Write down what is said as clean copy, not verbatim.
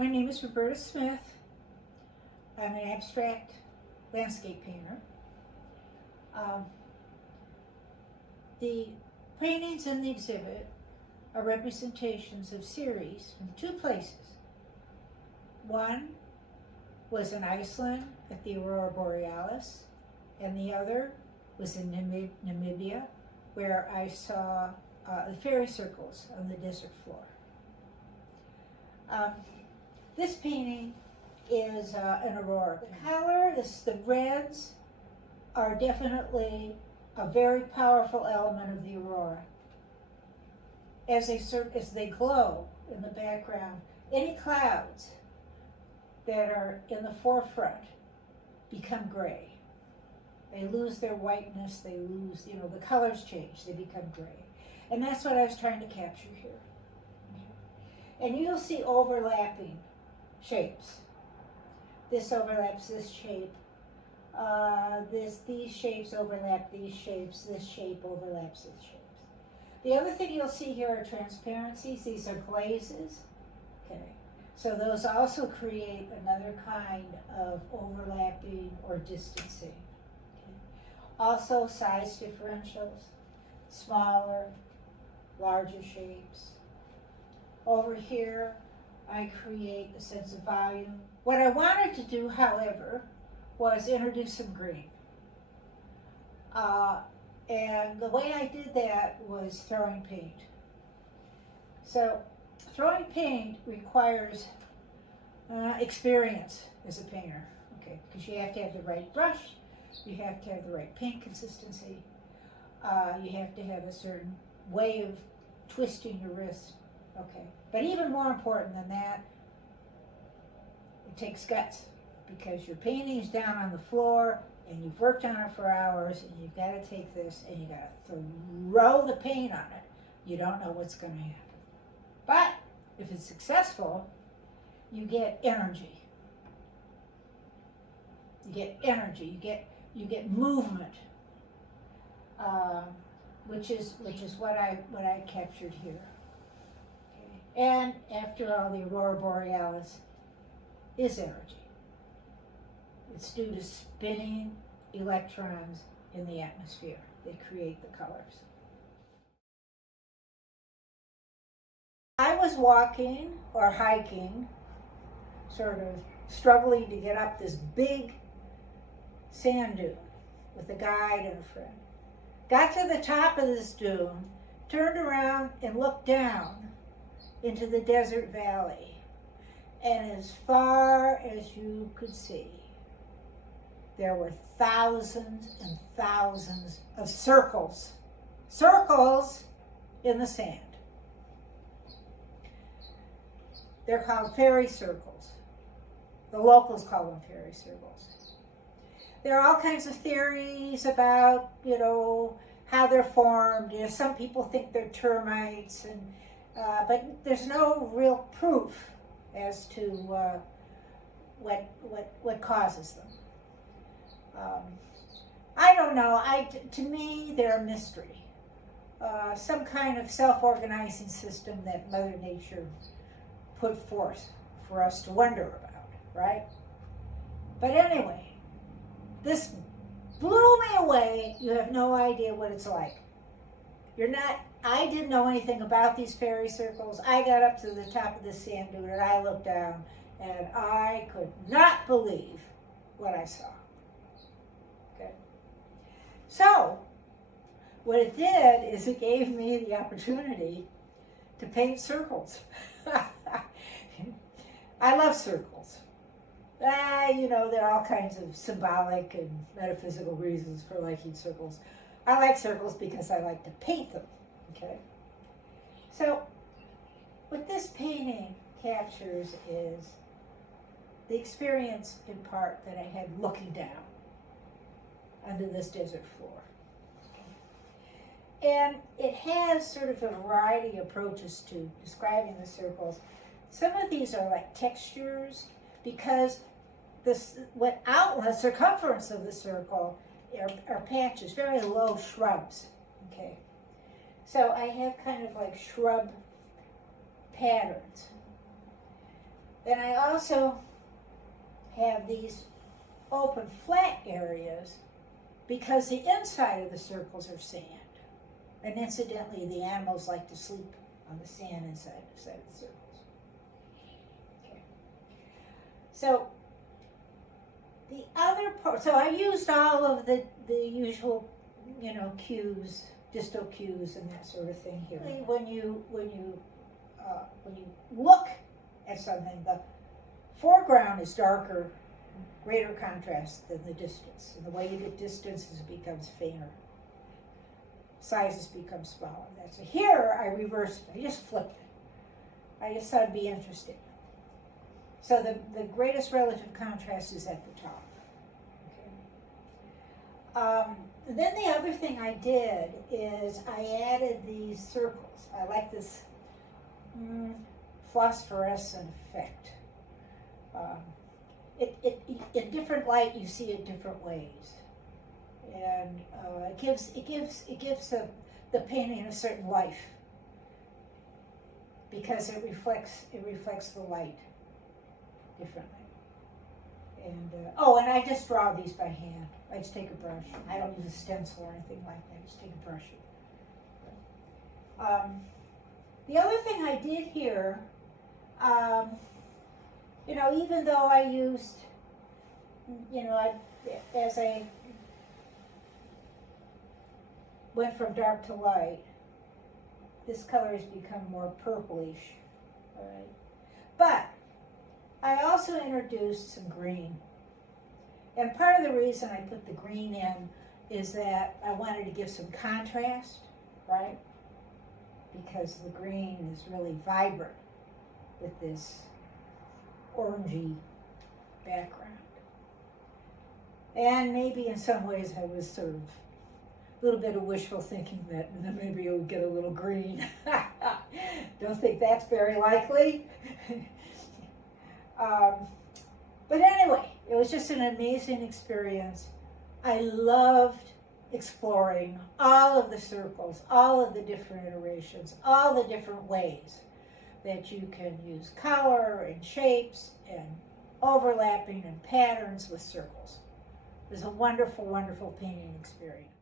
My name is Roberta Smith. I'm an abstract landscape painter. The paintings in the exhibit are representations of series from two places. One was in Iceland at the Aurora Borealis, and the other was in Namibia, where I saw the fairy circles on the desert floor. This painting is an aurora. The color, the reds, are definitely a very powerful element of the aurora. As they glow in the background, any clouds that are in the forefront become gray. They lose their whiteness, they lose, the colors change, they become gray. And that's what I was trying to capture here. And you'll see overlapping shapes. This overlaps this shape. These shapes overlap these shapes. This shape overlaps these shapes. The other thing you'll see here are transparencies. These are glazes. Okay. So those also create another kind of overlapping or distancing. Okay. Also size differentials, smaller, larger shapes. Over here, I create a sense of volume. What I wanted to do, however, was introduce some green. And the way I did that was throwing paint. So throwing paint requires experience as a painter, okay? Because you have to have the right brush, you have to have the right paint consistency, you have to have a certain way of twisting your wrist, okay? But even more important than that, it takes guts, because your painting's down on the floor and you've worked on it for hours, and you've got to take this and you got to throw the paint on it. You don't know what's going to happen. But if it's successful, you get energy. You get energy. You get movement, which is what I captured here. Okay. And after all, the Aurora Borealis is energy. It's due to spinning electrons in the atmosphere that create the colors. I was walking or hiking, sort of struggling to get up this big sand dune with a guide and a friend. Got to the top of this dune, turned around and looked down into the desert valley. And as far as you could see, there were thousands and thousands of circles in the sand. They're called fairy circles. The locals call them fairy circles. There are all kinds of theories about, how they're formed. Some people think they're termites, but there's no real proof as to what causes them. I don't know. To me, they're a mystery. Some kind of self-organizing system that Mother Nature put forth for us to wonder about, right? But anyway, this blew me away. You have no idea what it's like. I didn't know anything about these fairy circles. I got up to the top of the sand dune and I looked down and I could not believe what I saw. Okay. So, what it did is it gave me the opportunity to paint circles. I love circles. There are all kinds of symbolic and metaphysical reasons for liking circles. I like circles because I like to paint them, okay? So, what this painting captures is the experience, in part, that I had looking down under this desert floor. And it has sort of a variety of approaches to describing the circles. Some of these are like textures, because the circumference of the circle are patches, very low shrubs. Okay, so I have kind of like shrub patterns. Then I also have these open flat areas because the inside of the circles are sand. And incidentally, the animals like to sleep on the sand inside the circles. Okay. So the other part, so I used all of the usual, cues, distal cues and that sort of thing here. When you look at something, the foreground is darker, greater contrast than the distance. And the way you get distances, it becomes fainter. Sizes become smaller. That's it. Here, I reversed it. I just flipped it. I just thought it'd be interesting. So the greatest relative contrast is at the top. Okay. Then the other thing I did is I added these circles. I like this phosphorescent effect. In different light, you see it different ways, and it gives the painting a certain life because it reflects the light differently. And and I just draw these by hand. I just take a brush. I don't use a stencil or anything like that. I just take a brush. The other thing I did here, even though I used, as I went from dark to light, this color has become more purplish, all right? But I also introduced some green. And part of the reason I put the green in is that I wanted to give some contrast, right? Because the green is really vibrant with this orangey background. And maybe in some ways I was sort of a little bit of wishful thinking that maybe it would get a little green. Don't think that's very likely. But anyway, it was just an amazing experience. I loved exploring all of the circles, all of the different iterations, all the different ways that you can use color and shapes and overlapping and patterns with circles. It was a wonderful, wonderful painting experience.